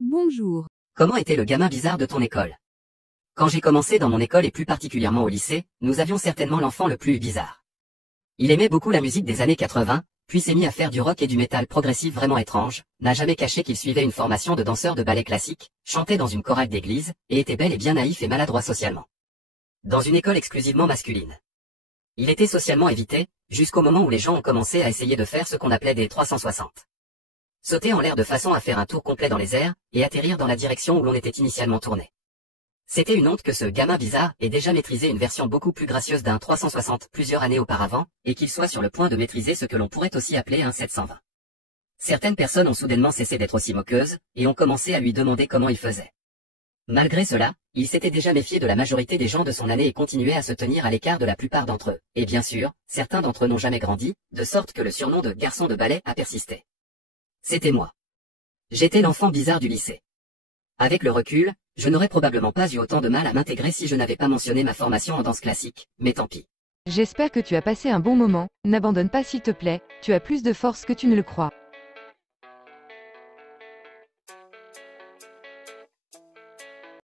Bonjour. Comment était le gamin bizarre de ton école? Quand j'ai commencé dans mon école et plus particulièrement au lycée, nous avions certainement l'enfant le plus bizarre. Il aimait beaucoup la musique des années 80, puis s'est mis à faire du rock et du métal progressif vraiment étrange, n'a jamais caché qu'il suivait une formation de danseur de ballet classique, chantait dans une chorale d'église, et était bel et bien naïf et maladroit socialement. Dans une école exclusivement masculine. Il était socialement évité, jusqu'au moment où les gens ont commencé à essayer de faire ce qu'on appelait des 360. Sauter en l'air de façon à faire un tour complet dans les airs, et atterrir dans la direction où l'on était initialement tourné. C'était une honte que ce gamin bizarre ait déjà maîtrisé une version beaucoup plus gracieuse d'un 360 plusieurs années auparavant, et qu'il soit sur le point de maîtriser ce que l'on pourrait aussi appeler un 720. Certaines personnes ont soudainement cessé d'être aussi moqueuses, et ont commencé à lui demander comment il faisait. Malgré cela, il s'était déjà méfié de la majorité des gens de son année et continuait à se tenir à l'écart de la plupart d'entre eux, et bien sûr, certains d'entre eux n'ont jamais grandi, de sorte que le surnom de garçon de ballet a persisté. C'était moi. J'étais l'enfant bizarre du lycée. Avec le recul, je n'aurais probablement pas eu autant de mal à m'intégrer si je n'avais pas mentionné ma formation en danse classique, mais tant pis. J'espère que tu as passé un bon moment, n'abandonne pas s'il te plaît, tu as plus de force que tu ne le crois.